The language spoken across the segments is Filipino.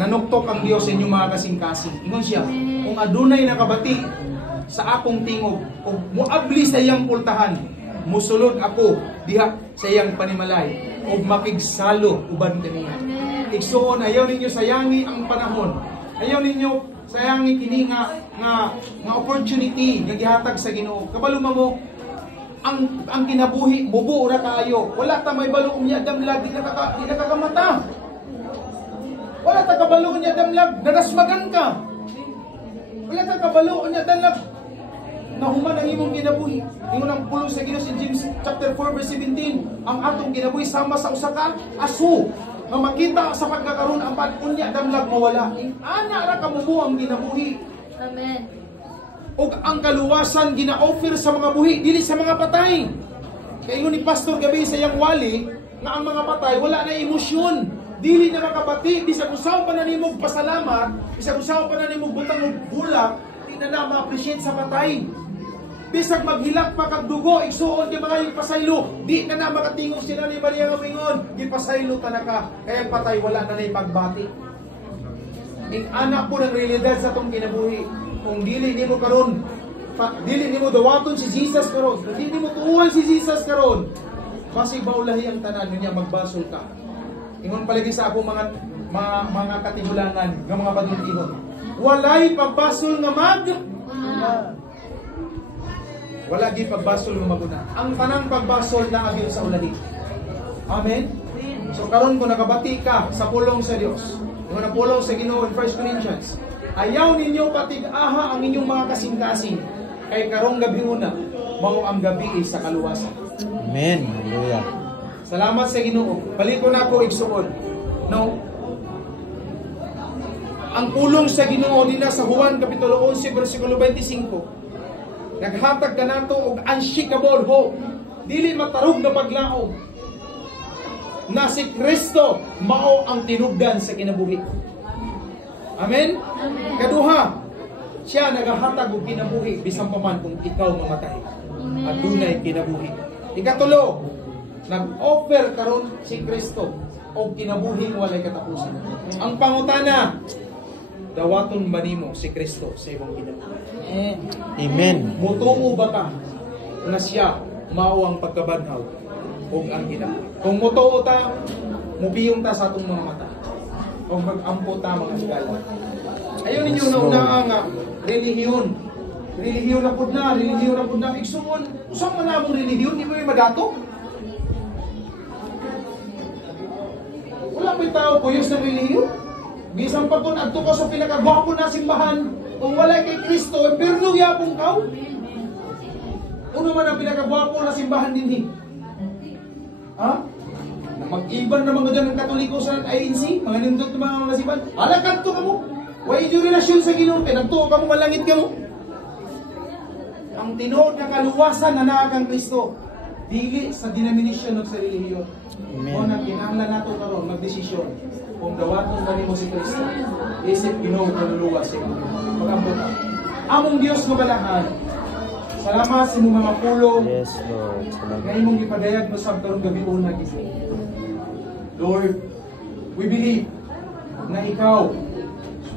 nanuktok ang Dios sa inyong mga kasing-kasing. Ingon siya, kung adunay nakabati sa akong tingog, kung muabli sa iyang pultahan, musulod ako diha sa iyang panimalay, o makigsalo uban kaniya. Igsuon, ayaw ninyo sayangi ang panahon. Ayaw ninyo sayangi kini nga opportunity nga gihatag sa Ginoo. Kabalo mo ang kinabuhi bubo ra kaayo. Wala ta may balo unya damlag di nakakamata. Wala ta kabalo unya damlag darasmagan ka. Wala ta kabalo unya damlag nahuman ang imong kinabuhi. Ingon ang pulong sa Ginoo sa James chapter 4 verse 17, ang atong kinabuhi sama sa usa ka aso nga makita sa pagkakaroon ang pag-unya damlag mawala. Ana ra kamubo ang kinabuhi. Amen. O ang kaluwasan gina-offer sa mga buhi dili sa mga patay. Kaya ingon ni Pastor gabi sa iyang wali nga ang mga patay wala na emosyon. Dili na makabati, bisag usaw pa na nimog pasalamat, bisag usaw pa na nimog butang og bulak, di na ma-appreciate sa patay. Bisag maghilak pa kag dugo, igsuon kay mga ipasaylo, di na makatingog sila ni Maria Ngamingon, gipasaylo tanaka, kaya patay wala na nay pagbati. Anak po ng realidad sa tong kinabuhi. Kung dili nimo karon, dili nimo dawaton si Jesus karon, dili nimo tuuhan si Jesus karon, basig baulahi ang tanan niya magbasol ka. Ingon palagi sa ako mga katibulangan ng mga padultihon. Walay pagbasol nga wala gi pagbasol nga maguna. Ang tanang pagbasol na agil sa ulahi. Amen. So karon kung nakabati ka sa pulong sa Dios, yung napulong sa Ginoo in 1 Corinthians, ayaw ninyo patig-aha ang inyong mga kasing-kasing, kay karong gabi una, mao ang gabi sa kaluwasan. Amen. Hallelujah. Salamat sa Ginoo. Balik ko na ako igsuon. No? Ang pulong sa Ginoo nila sa Juan kapitulo 11 bersikulo 25. Naghatag ka nato og unshakable hope. Dili matarog na paglaom. Na si Kristo mao ang tinubdan sa kinabuhi. Amen? Amen. Kaduha, siya nagahatag og kinabuhi bisan pa man kung ikaw mamatay. Adunay kinabuhi. Ikatulo, nag-offer karon si Kristo og kinabuhi walay katapusan. Ang pangutana, dawaton ba nimo si Kristo sa imong kinabuhi? Amen. Mutuo ba ka na siya mao ang pagkabanhaw ug ang kinabuhi? Kung mutuo ta, mubiyong ta sa atong mga mata. Kung mag-ampo ta mga sigala. Ayaw ninyo na nga relihiyon. Relihiyon na pud na, relihiyon na pud na. Igsuon, usang man namong relihiyon, di mo yung madato? Wala po'y tao kuyos ng relihiyon. Bisan pa kung adto ka sa pinakagwapo na simbahan, kung wala kay Kristo, impirno yapong kao. Uno man ang pinakagwapo na simbahan din. Ha? Mag-iban na mga dyan ng Katoliko sa INC, mga nindot na mga simbahan. Hala, kanto ka mo. Why yung relasyon sa Ginoo? Kaya nagtuo ka mo, malangit ka mo. Ang tinuod na kaluwasan na naakang Kristo, dili sa denomination o sa relihiyon. O nang kinahanglan nato karon magdesisyon kung dawaton ba nimo si Kristo. Isip Ginoo kaluluwa sa imo. Pagambot. Among Dios mo balahan. Salamat sa imong mga pulong. Yes, Lord. Salamat. Nga imong gipadayag mo sa karong gabi una Ginoo. Lord, we believe na ikaw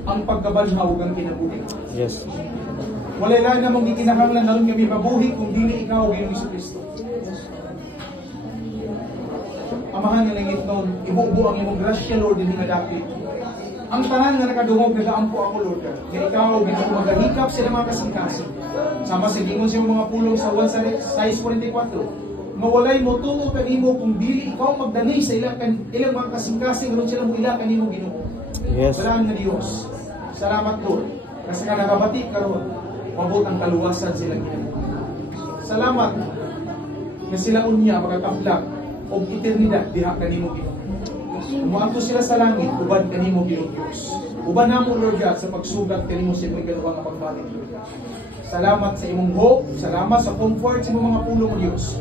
ang pagkabanhaw ug ang kinabuhi. Yes. Walay lang namang gikinahanglan naron kami mabuhi kung dili ikaw Ginoong Kristo. Amahan nga langit noon, ibubo ang imong grasya, Lord, din nga dapit. Ang tanan nga nakadungog, nagaampo ako, Lord. Kaya ikaw, Ginoo, magahikap sila mga kasing-kasing. Sama sa gingon sa mga pulong sa 1:44. Mawalay mo tuo kanimo kung dili ikaw magdanay sa ilang mga kasing-kasing, ron sila mo ila kanimo, Ginoo. Yes. Salamat nga Dios. Salamat, Lord. Kasi ka nakabati karon, mabot ang kaluwasan sila Ginoo. Salamat na sila unya magkakablak o eternidad diha kanimo Ginoo. Umuadto sila sa langit, uban kanimo Ginoo Dios. Uban namo Lord God sa pagsugat kanimo sa imong ikaduha nga pagbalik. Salamat sa imong hope, salamat sa comfort sa imong mga pulong mo Dios.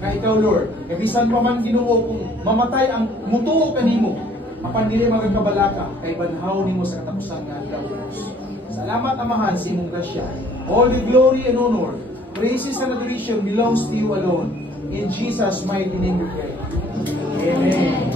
Nga ikaw Lord, kabisan pa man Ginoo kung mamatay ang mutuo kanimo, apan dili magkabalaka kay banhaw nimo sa katapusan nga adlaw Dios. Salamat Amahan sa imong grasya. All the glory and honor, praises and adoration belongs to you alone. In Jesus' mighty name we pray. Amen.